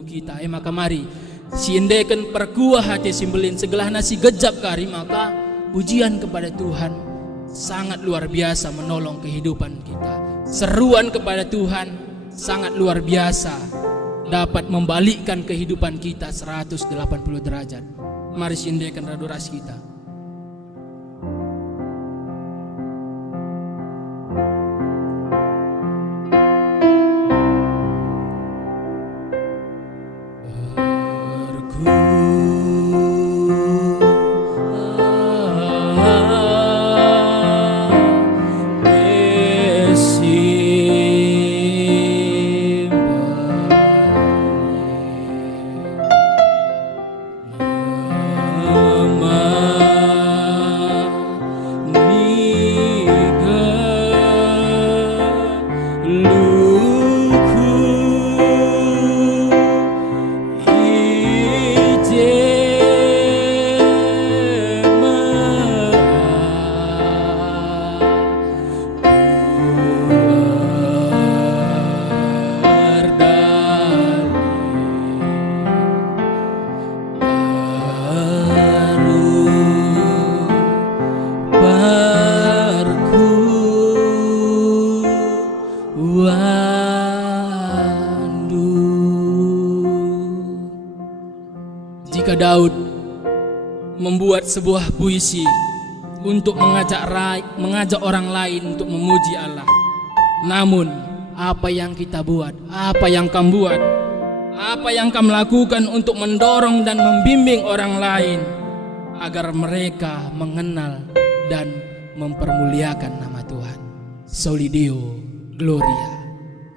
ku kita. Maka mari siendeken perkuah hati simbelin segala nasi gejap kari, maka pujian kepada Tuhan sangat luar biasa menolong kehidupan kita. Seruan kepada Tuhan sangat luar biasa dapat membalikkan kehidupan kita 180 derajat. Mari siendeken adorasi kita. Jika Daud membuat sebuah puisi untuk mengajak orang lain untuk memuji Allah, namun apa yang kita buat, apa yang kamu buat, apa yang kamu lakukan untuk mendorong dan membimbing orang lain agar mereka mengenal dan mempermuliakan nama Tuhan. Soli Deo Gloria,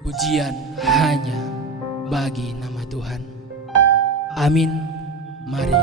pujian hanya bagi nama Tuhan. Amin. Mari